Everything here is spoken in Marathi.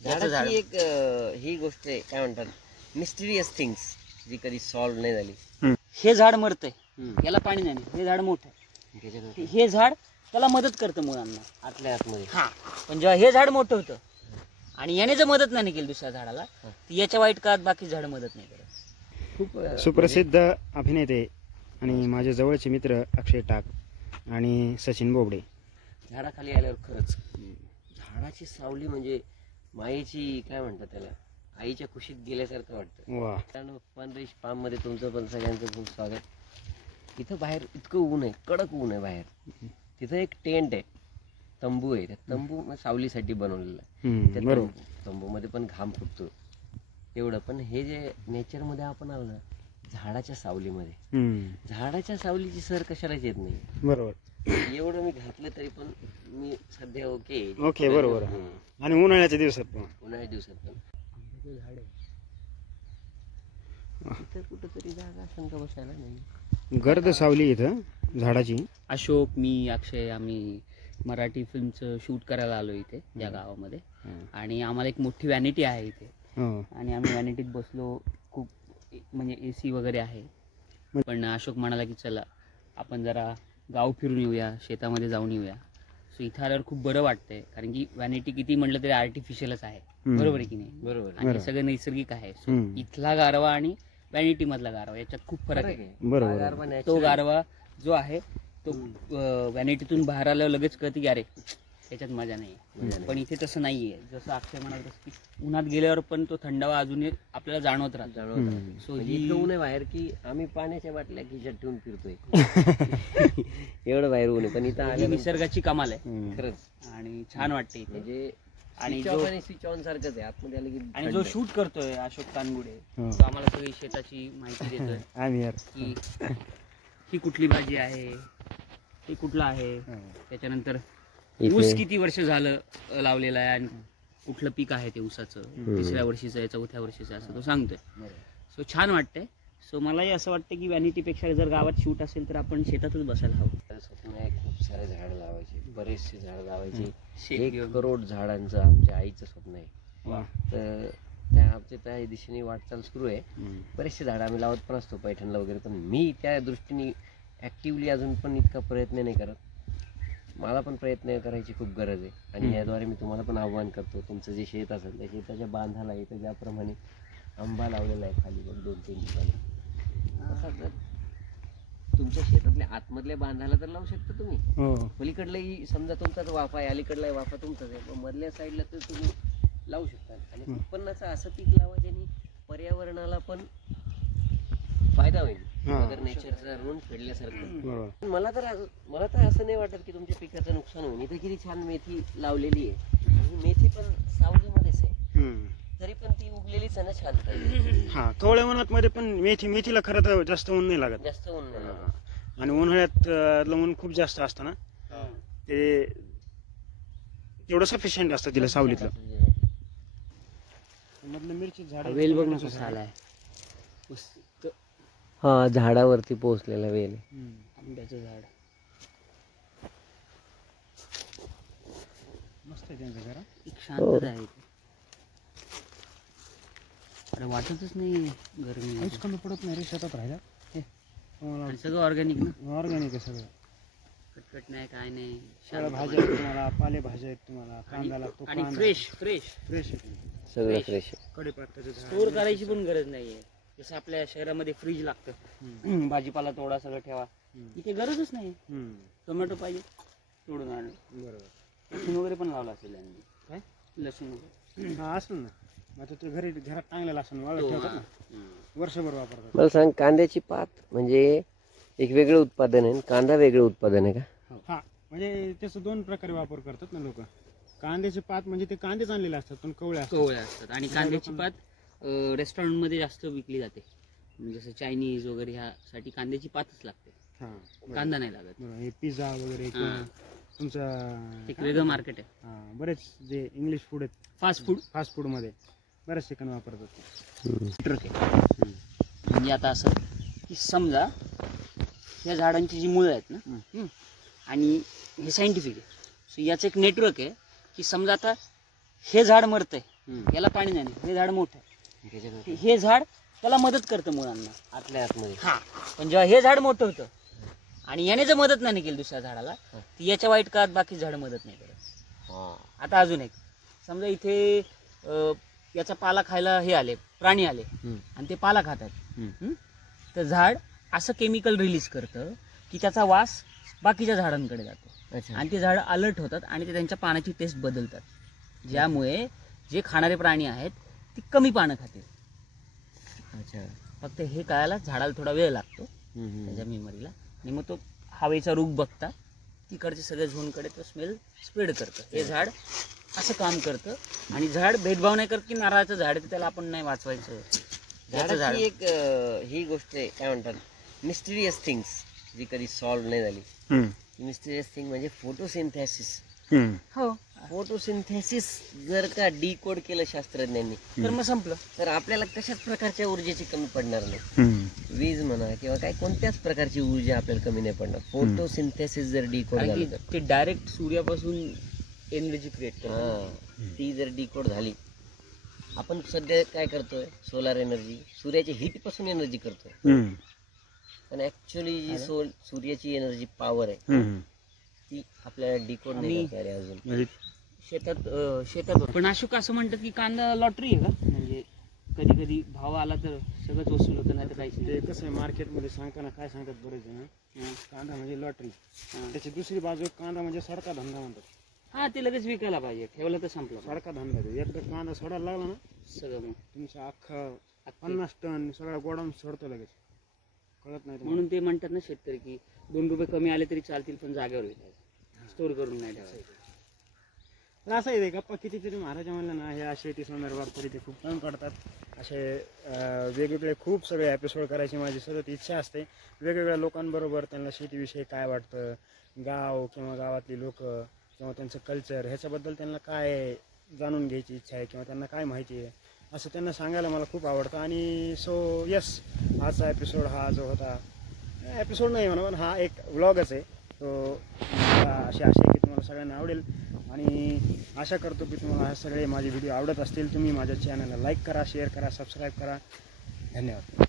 झाडाची एक ही गोष्ट आहे, काय म्हणतात मिस्टिरियस थिंग्स, जी कधी सॉल्व्ह नाही झाली. हे झाड मरतंय, याला पाणी नाही, हे झाड मोठं आहे, हे झाड त्याला मदत करतं मुळांना आतल्या आतमध्ये. हा, पण जेव्हा हे झाड मोठं होतं आणि याने जर मदत नाही केली दुसऱ्या झाडाला, तर याच्या वाईट काळात बाकी झाड मदत नाही करत. खूप सुप्रसिद्ध अभिनेते आणि माझे जवळचे मित्र अक्षय टाक आणि सचिन बोबडे. झाडाखाली आल्यावर खरंच झाडाची सावली म्हणजे मायेची, काय म्हणतात त्याला, आईच्या कुशीत गेल्यासारखं वाटतं. वा, पानरेश फार्म मध्ये तुमचं पण सगळ्यांचं खूप स्वागत. इथं बाहेर इतकं ऊन आहे, कडक ऊन आहे बाहेर. तिथं एक टेंट आहे, तंबू आहे, त्या तंबू सावलीसाठी बनवलेला आहे. त्या तंबूमध्ये पण घाम फुटतो एवढं. पण हे जे नेचर मध्ये आपण आलो ना, झाडाच्या सावलीमध्ये, झाडाच्या सावलीची सर कशालाच येत नाही. बरोबर. एवढं मी घातलं तरी पण मी सध्या ओके. बरोबर. आणि उन्हाळ्याच्या दिवसात पण, उन्हाळ्याच्या दिवसात पण झाड आहे. इथं कुठंतरी जागा असेल का बसायला? नाही, गर्द सावली इथं झाडाची. अशोक, मी, अक्षय, आम्ही मराठी फिल्मचं शूट करायला आलो इथे या गावामध्ये. आणि आम्हाला एक मोठी व्हॅनिटी आहे इथे, आणि आम्ही व्हॅनिटीत बसलो. खूप म्हणजे AC वगैरे आहे. पण अशोक म्हणाला की चला आपण जरा गाव फिरून येऊया, शेतामध्ये जाऊन येऊया. सो इथं आल्यावर खूप बरं वाटतंय, कारण की व्हॅनिटी किती म्हटलं तरी आर्टिफिशियलच आहे. बरोबर आहे की नाही? बरोबर. आणि हे सगळं नैसर्गिक आहे. सो इथला गारवा आणि व्हॅनिटी मधला गारवा याच्यात खूप फरक आहे. बरोबर. तो गारवा जो आहे तो व्हॅनिटीतून बाहेर आल्यावर लगेच कळते की अरे त्याच्यात मजा नाही. पण इथे तसं नाहीये. जसं अक्षय म्हणाल तसं की उन्हात गेल्यावर पण तो थंडावा अजूनही आपल्याला जाणवत राहतो. सो इतकं ऊन आहे बाहेर की आम्ही पाण्याच्या बाटल्या खिशात ठेवून फिरतोय. एवढं बाहेर ऊन आहे, पण इथं आले निसर्गाची कमाल आहे खरंच. आणि छान वाटते इथे. म्हणजे आणि स्विच ऑन सारखंच आहे आतमध्ये आलं की. आणि जो शूट करतोय अशोक तानगुडे, तो आम्हाला सगळी शेताची माहिती देतोय की ही कुठली भाजी आहे, ही कुठला आहे, त्याच्यानंतर ऊस किती वर्ष झालं लावलेला आहे आणि कुठलं पीक आहे ते ऊसाचं, 3ऱ्या वर्षीचं आहे, 4थ्या वर्षीचं आहे, असं तो सांगतोय. सो छान वाटतंय. सो मलाही असं वाटतं की व्हॅनिटीपेक्षा जर गावात शूट असेल तर आपण शेतातच बसायला हवं. स्वप्न आहे खूप सारे झाड लावायचे, बरेचसे झाड लावायचे. 1 करोड झाडांचं आमच्या आईचं स्वप्न आहे. तर त्या दिशेने वाटचाल सुरू आहे. बरेचसे झाड आम्ही लावत पण असतो पैठणला वगैरे, पण मी त्या दृष्टीने ऍक्टिव्हली अजून पण इतका प्रयत्न नाही करत. मला पण प्रयत्न करायची खूप गरज आहे. आणि याद्वारे मी तुम्हाला पण आव्हान करतो, तुमचं जे शेत असेल त्या शेताच्या बांधाला इथं ज्याप्रमाणे आंबा लावलेला आहे खाली बघ 2-3 ठिकाणी, तसं तुमच्या शेतातल्या आतमधल्या बांधाला तर लावू शकता तुम्ही. पलीकडलाही समजा तुमचाच वाफा आहे, अलीकडलाही वाफा तुमचाच आहे, पण मधल्या साईडला तर तुम्ही लावू शकता. आणि उत्पन्नाचं असं पीक लावा ज्यांनी पर्यावरणाला पण फायदा होईल, नेचरचा ऋण फेडल्यासारखं. मला तर असं नाही वाटत की तुमच्या पिकाचं नुकसान होईल. इथे किती छान मेथी लावलेली आहे, आणि मेथी पण सावलीमध्येच आहे, तरी पण ती उगलेलीच आहे ना छान. हा, थोड्या उन्हात मध्ये पण मेथीला खरं तर जास्त ऊन नाही लागत. जास्त ऊन नाही लागत. आणि उन्हाळ्यात ऊन खूप जास्त असतं ना, ते तेवढं सफिशियंट असतं तिला सावलीतलं. मधलं मिरची झाड वेल बघ ना कसा आलाय. हा, झाडावरती पोहोचलेला वेल. आंब्याचं झाड मस्त आहे त्यांचं जरा. एक शांतता आहे. अरे वाटतच नाही गरमी. काहीच कमी पडत नाही रे शेतात राहिला. सगळं ऑर्गॅनिक ना, ऑर्गॅनिक आहे सगळं. कटकट नाही, काय नाही. भाज्या आहेत तुम्हाला, पालेभाज्या आहेत तुम्हाला, कांदा लागतो आणि फ्रेश आहे सगळं फ्रेश. कढीपत्त्याचं झाड. स्टोर करायची पण गरज नाहीये. जसं आपल्या शहरामध्ये फ्रीज लागतं, भाजीपाला थोडा सगळं ठेवा. इथे गरजच नाही. टोमॅटो पाहिजे तोडून आणलं. बरोबर. लसूण वगैरे पण लावला असेल यांनी. काय लसूण वगैरे? हा, असेल ना. आता ते घरात चांगलं लसूण वाळत ठेवतात ना, वर्षभर वापरतात. मला सांग, कांद्याची पात म्हणजे एक वेगळं उत्पादन आहे, कांदा वेगळं उत्पादन आहे का? हा, म्हणजे त्याचं 2 प्रकारे वापर करतात ना लोक. कांद्याची पात म्हणजे ते कांदेच आणलेले असतात, पण कवळ्या असतात. आणि कांद्याची पात रेस्टॉरंट मध्ये जास्त विकली जाते. जसं चायनीज वगैरे ह्यासाठी कांद्याची पातच लागते. कांदा नाही लागत. हे पिझ्झा वगैरे तुमचा एक वेगळं मार्केट आहे. बरेच जे इंग्लिश फूड आहेत, फास्ट फूड मध्ये बरेच ठिकाणी वापरतात. म्हणजे आता असं की समजा या झाडांची जी मुळं आहेत ना, आणि हे सायंटिफिक आहे. सो याचं एक नेटवर्क आहे की समजा आता हे झाड मरतंय याला पाणी नाही, हे झाड मोठं आहे. त्याच्यात हे झाड त्याला मदत करतं मुळांना आतल्या आतमध्ये. हा, पण जेव्हा हे झाड मोठं होतं आणि याने जर मदत नाही केली दुसऱ्या झाडाला, ती याच्या वाईट काळात बाकी झाड मदत नाही करत. आता अजून एक समजा इथे याचा पाला खायला हे आले, प्राणी आले आणि ते पाला खातात, तर झाड असं केमिकल रिलीज करतं की त्याचा वास बाकीच्या झाडांकडे जातो आणि ते झाड अलर्ट होतात आणि ते त्यांच्या पाण्याची टेस्ट बदलतात, ज्यामुळे जे खाणारे प्राणी आहेत ते कमी पानं खातील. अच्छा. फक्त हे कळायला झाडाला थोडा वेळ लागतो त्याच्या मेमरीला, आणि मग तो हवेचा रूप बघता तिकडचे सगळे झोनकडे तो स्मेल स्प्रेड करतं. हे झाड असं काम करतं. आणि झाड भेदभाव नाही करत की नारळाचं झाड आहे त्याला आपण नाही वाचवायचं. झाडाची एक ही गोष्ट आहे, काय म्हणतात, मिस्टिरियस थिंग्स जी कधी सॉल्व्ह नाही झाली. मिस्टिरियस थिंग म्हणजे फोटोसिंथेसिस. हो, फोटोसिंथेसिस जर का डिकोड केलं शास्त्रज्ञांनी तर मग संपलं. तर आपल्याला कशाच प्रकारच्या ऊर्जेची कमी पडणार नाही. वीज म्हणा किंवा काय कोणत्याच प्रकारची ऊर्जा आपल्याला कमी नाही पडणार. फोटोसिंथेसिस जर डिकोड कारण झाली की ते डायरेक्ट सूर्यापासून एनर्जी क्रिएट करतं. ती जर डिकोड झाली, आपण सध्या काय करतोय, सोलार एनर्जी, सूर्याच्या हीट पासून एनर्जी करतोय. पण ऍक्च्युअली जी सूर्याची एनर्जी पॉवर आहे ती आपल्याला डिकोड नाही करता आली अजून. शेतात पण अशोक असं म्हणतात की कांदा लॉटरी आहे का, म्हणजे कधी कधी भाव आला तर सगळंच वसूल होतं, नाही तर काहीच ते नाही. कसं आहे, मार्केटमध्ये सांगताना काय सांगतात बरेच जण, कांदा म्हणजे लॉटरी. त्याची दुसरी बाजू कांदा म्हणजे सडका धंदा म्हणतात. हा, ते लगेच विकायला पाहिजे, ठेवलं तर संपलं. सडका धंदा आहे. एकदा कांदा सोडायला लागला ना, सगळं मग तुमचा अख्खा 50 टन सगळा गोडाऊन सोडतो लगेच, कळत नाही तुम्हाला. म्हणून ते म्हणतात ना शेतकरी की 2 रुपये कमी आले तरी चालतील पण जागेवर विकायचं, स्टोर करून नाही ठेवायचं. पण असं आहे, गप्पा कितीतरी महाराजा म्हणलं ना, ह्या शेती संदर्भात तरी ते खूप काम करतात. असे वेगवेगळे खूप सगळे एपिसोड करायची माझी सतत इच्छा असते. वेगवेगळ्या लोकांबरोबर त्यांना शेतीविषयी काय वाटतं, गाव किंवा गावातली लोक किंवा त्यांचं कल्चर, ह्याच्याबद्दल त्यांना काय जाणून घ्यायची इच्छा आहे किंवा त्यांना काय माहिती आहे असं त्यांना सांगायला मला खूप आवडतं. आणि सो यस, आजचा एपिसोड हा जो होता, एपिसोड नाही म्हणा पण हा एक व्लॉगच आहे. तो अशी आशा आहे की तुम्हाला सगळ्यांना आवडेल आणि आशा करतो की तुम्हाला सगळे माझे व्हिडिओ आवडत असतील. तुम्ही माझ्या चॅनलला लाईक करा, शेअर करा, सबस्क्राईब करा. धन्यवाद.